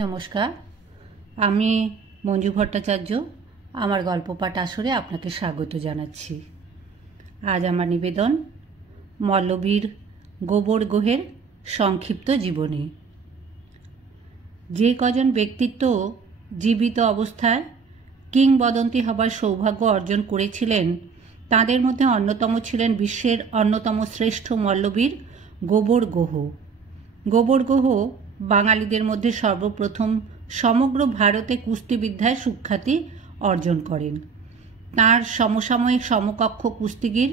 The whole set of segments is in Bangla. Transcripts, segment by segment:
নমস্কার, আমি মঞ্জু ভট্টাচার্য। আমার গল্প পাঠ আসরে আপনাকে স্বাগত জানাচ্ছি। আজ আমার নিবেদন মল্লবীর গোবর গুহের সংক্ষিপ্ত জীবনী। যে কজন ব্যক্তিত্ব জীবিত অবস্থায় কিংবদন্তি হবার সৌভাগ্য অর্জন করেছিলেন, তাদের মধ্যে অন্যতম ছিলেন বিশ্বের অন্যতম শ্রেষ্ঠ মল্লবীর গোবর গুহ। গোবর গুহ বাঙালিদের মধ্যে সর্বপ্রথম সমগ্র ভারতে কুস্তিবিদ্যায় সুখ্যাতি অর্জন করেন। তাঁর সমসাময়িক সমকক্ষ কুস্তিগির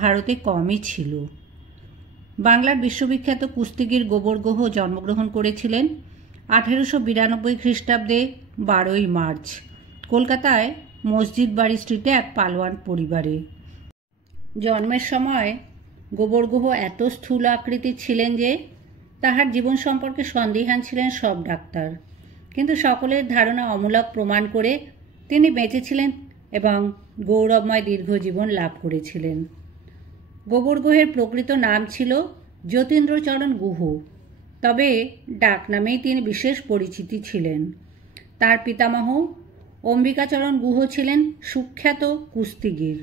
ভারতে কমই ছিল। বাংলার বিশ্ববিখ্যাত কুস্তিগির গোবর গুহ জন্মগ্রহণ করেছিলেন 1892 খ্রিস্টাব্দে 12ই মার্চ কলকাতায় মসজিদ বাড়ি স্ট্রিটে এক পালোয়ান পরিবারে। জন্মের সময় গোবর গুহ এত স্থূল আকৃতির ছিলেন যে তাহার জীবন সম্পর্কে সন্দিহান ছিলেন সব ডাক্তার, কিন্তু সকলের ধারণা অমূলক প্রমাণ করে তিনি বেঁচেছিলেন এবং গৌরবময় দীর্ঘ জীবন লাভ করেছিলেন। গোবর গুহের প্রকৃত নাম ছিল যতীন্দ্রচরণ গুহ, তবে ডাকনামেই তিনি বিশেষ পরিচিতি ছিলেন। তার পিতামহ অম্বিকাচরণ গুহ ছিলেন সুখ্যাত কুস্তিগির।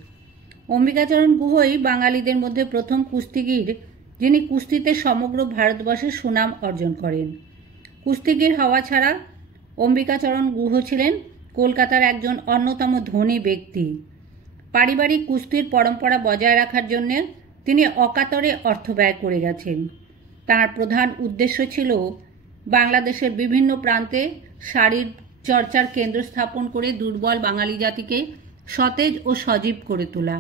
অম্বিকাচরণ গুহই বাঙালিদের মধ্যে প্রথম কুস্তিগির যিনি কুস্তিতে সমগ্র ভারতবর্ষে সুনাম অর্জন করেন। কুস্তিগির হওয়া ছাড়া অম্বিকাচরণ গুহ ছিলেন কলকাতার একজন অন্যতম ধনী ব্যক্তি। পারিবারিক কুস্তির পরম্পরা বজায় রাখার জন্য তিনি অকাতরে অর্থ ব্যয় করে গেছেন। তার প্রধান উদ্দেশ্য ছিল বাংলাদেশের বিভিন্ন প্রান্তে শারীর চর্চার কেন্দ্র স্থাপন করে দুর্বল বাঙালি জাতিকে সতেজ ও সজীব করে তোলা।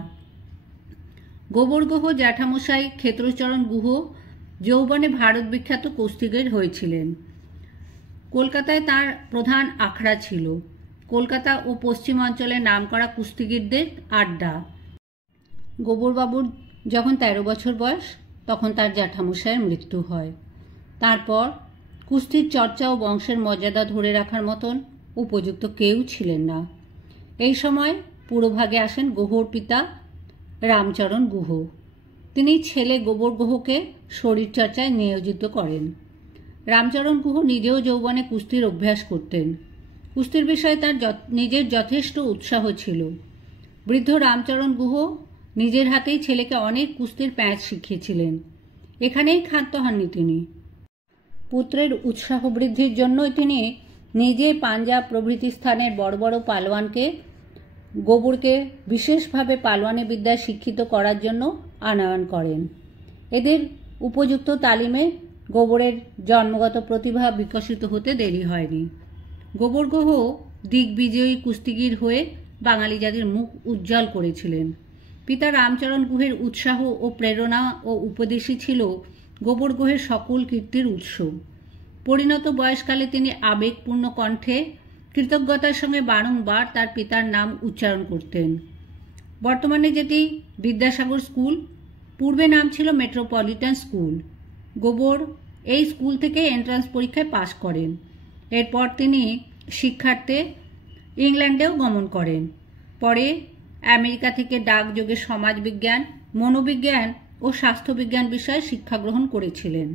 গোবর গুহ জ্যাঠামশাই ক্ষেত্রচরণ গুহ যৌবনে ভারত বিখ্যাত কুস্তিগির হয়েছিলেন। কলকাতায় তার প্রধান আখড়া ছিল। কলকাতা ও পশ্চিম অঞ্চলের নামকরা কুস্তিগিরদের আড্ডা। গোবরবাবুর যখন 13 বছর বয়স, তখন তার জ্যাঠামশাইয়ের মৃত্যু হয়। তারপর কুস্তির চর্চা ও বংশের মর্যাদা ধরে রাখার মতন উপযুক্ত কেউ ছিলেন না। এই সময় পুরোভাগে আসেন গুহর পিতা রামচরণ গুহ। তিনি ছেলে গোবর গুহকে শরীরচর্চায় নিয়োজিত করেন। রামচরণ গুহ নিজেও যৌবনে কুস্তির অভ্যাস করতেন। কুস্তির বিষয়ে তার নিজের যথেষ্ট উৎসাহ ছিল। বৃদ্ধ রামচরণ গুহ নিজের হাতেই ছেলেকে অনেক কুস্তির প্যাঁচ শিখিয়েছিলেন। এখানেই ক্ষান্ত হননি তিনি। পুত্রের উৎসাহ বৃদ্ধির জন্যই তিনি নিজে পাঞ্জাব প্রভৃতি স্থানের বড় বড় পালোয়ানকে গোবরকে বিশেষভাবে পালোয়ানি বিদ্যায় শিক্ষিত করার জন্য আনয়ন করেন। এদের উপযুক্ত তালিমে গোবরের জন্মগত প্রতিভা বিকশিত হতে দেরি হয়নি। গোবর গুহ দিগ্বিজয়ী কুস্তিগির হয়ে বাঙালি জাতির মুখ উজ্জ্বল করেছিলেন। পিতা রামচরণ গুহের উৎসাহ ও প্রেরণা ও উপদেশই ছিল গোবর গুহের সকল কীর্তির উৎস। পরিণত বয়সকালে তিনি আবেগপূর্ণ কণ্ঠে কৃতজ্ঞতার সঙ্গে বারংবার তার পিতার নাম উচ্চারণ করতেন। বর্তমানে যেটি বিদ্যাসাগর স্কুল, পূর্বে নাম ছিল মেট্রোপলিটন স্কুল। গোবর এই স্কুল থেকে এন্ট্রান্স পরীক্ষায় পাশ করেন। এরপর তিনি শিক্ষার্থে ইংল্যান্ডেও গমন করেন। পরে আমেরিকা থেকে ডাকযোগে সমাজবিজ্ঞান, মনোবিজ্ঞান ও স্বাস্থ্যবিজ্ঞান বিষয়ে শিক্ষা গ্রহণ করেছিলেন।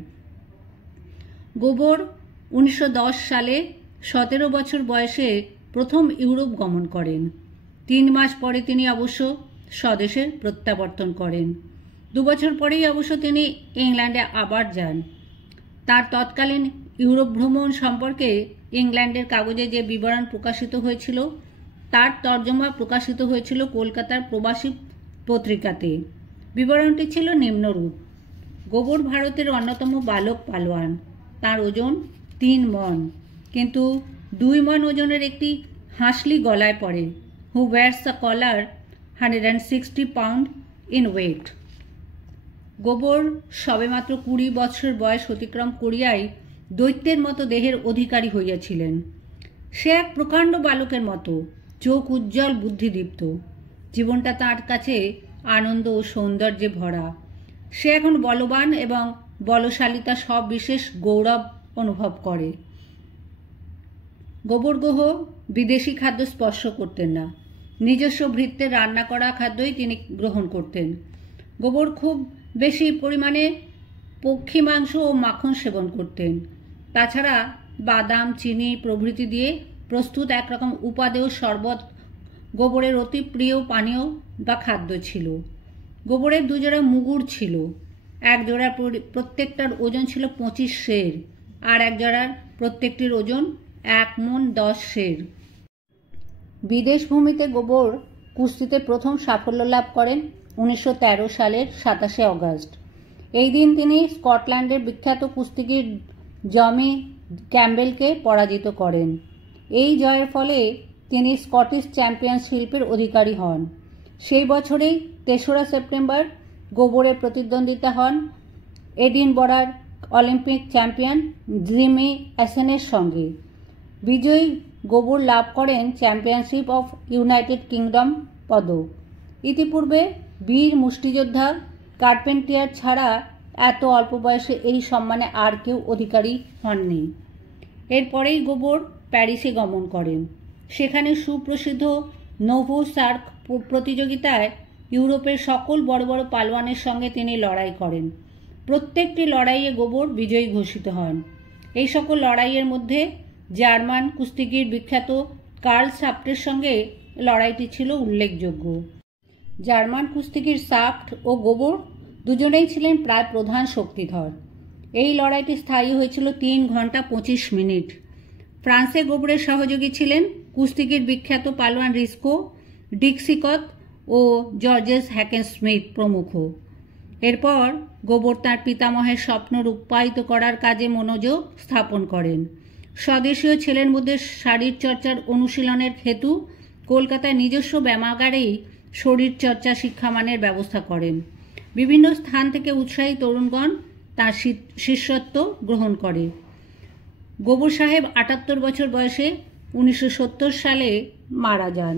গোবর 1910 সালে 17 বছর বয়সে প্রথম ইউরোপ গমন করেন। 3 মাস পরে তিনি অবশ্য স্বদেশে প্রত্যাবর্তন করেন। 2 বছর পরেই অবশ্য তিনি ইংল্যান্ডে আবার যান। তার তৎকালীন ইউরোপ ভ্রমণ সম্পর্কে ইংল্যান্ডের কাগজে যে বিবরণ প্রকাশিত হয়েছিল, তার তর্জমা প্রকাশিত হয়েছিল কলকাতার প্রবাসী পত্রিকাতে। বিবরণটি ছিল নিম্নরূপ: গোবর ভারতের অন্যতম বালক পালোয়ান। তার ওজন 3 মণ, কিন্তু 2 মণ ওজনের একটি হাঁসলি গলায় পড়ে। Who wears the collar 160 pound in weight. গোবর সবেমাত্র 20 বছর বয়স অতিক্রম করিয়াই দৈত্যের মতো দেহের অধিকারী হইয়াছিলেন। সে এক প্রকাণ্ড বালকের মতো, চোখ উজ্জ্বল, বুদ্ধিদীপ্ত। জীবনটা তার কাছে আনন্দ ও সৌন্দর্যে ভরা। সে এখন বলবান এবং বলশালিতা সব বিশেষ গৌরব অনুভব করে। গোবর গুহ বিদেশি খাদ্য স্পর্শ করতেন না। নিজস্ব ভৃত্যে রান্না করা খাদ্যই তিনি গ্রহণ করতেন। গোবর খুব বেশি পরিমাণে পক্ষী মাংস ও মাখন সেবন করতেন। তাছাড়া বাদাম, চিনি প্রভৃতি দিয়ে প্রস্তুত একরকম উপাদেয় শরবত গোবরের অতি প্রিয় পানীয় বা খাদ্য ছিল। গোবরের দুজোড়া মুগুর ছিল। এক জোড়ার প্রত্যেকটার ওজন ছিল 25 সের, আর এক জোড়ার প্রত্যেকটির ওজন 1 মণ 10 সের। বিদেশ ভূমিতে গোবর কুস্তিতে প্রথম সাফল্য লাভ করেন 1913 সালের 27 অগস্ট। এই দিন তিনি স্কটল্যান্ডের বিখ্যাত কুস্তিগির জমি ক্যাম্বেলকে পরাজিত করেন। এই জয়ের ফলে তিনি স্কটিশ চ্যাম্পিয়নশিপের অধিকারী হন। সেই বছরেই 3রা সেপ্টেম্বর গোবরের প্রতিদ্বন্দ্বিতা হন এডিনবরার অলিম্পিক চ্যাম্পিয়ন জিমি অ্যাসেনের সঙ্গে। বিজয়ী গোবর লাভ করেন চ্যাম্পিয়নশিপ অফ ইউনাইটেড কিংডম পদক। ইতিপূর্বে বীর মুষ্টিযোদ্ধা কার্পেন্টিয়ার ছাড়া এত অল্প বয়সে এই সম্মানে আর কেউ অধিকারী হননি। এরপরেই গোবর প্যারিসে গমন করেন। সেখানে সুপ্রসিদ্ধ নোভো সার্ক প্রতিযোগিতায় ইউরোপের সকল বড় বড় পালোয়ানের সঙ্গে তিনি লড়াই করেন। প্রত্যেকটি লড়াইয়ে গোবর বিজয়ী ঘোষিত হন। এই সকল লড়াইয়ের মধ্যে জার্মান কুস্তিগির বিখ্যাত কার্ল সাফটের সঙ্গে লড়াইটি ছিল উল্লেখযোগ্য। জার্মান কুস্তিগির সাফট ও গোবর দুজনেই ছিলেন প্রায় প্রধান শক্তিধর। এই লড়াইটি স্থায়ী হয়েছিল 3 ঘন্টা 25 মিনিট। ফ্রান্সে গোবরের সহযোগী ছিলেন কুস্তিগির বিখ্যাত পালোয়ান রিস্কো, ডিক্সিকত ও জর্জেস হ্যাকেনস্মিথ প্রমুখ। এরপর গোবর তাঁর পিতামহের স্বপ্ন রূপায়িত করার কাজে মনোযোগ স্থাপন করেন। স্বদেশীয় ছেলের মধ্যে শরীরচর্চার অনুশীলনের হেতু কলকাতায় নিজস্ব ব্যায়ামাগারেই শরীরচর্চা শিক্ষামানের ব্যবস্থা করেন। বিভিন্ন স্থান থেকে উৎসাহী তরুণগণ তাঁর শিষ্যত্ব গ্রহণ করে। গোবর সাহেব 78 বছর বয়সে 1970 সালে মারা যান।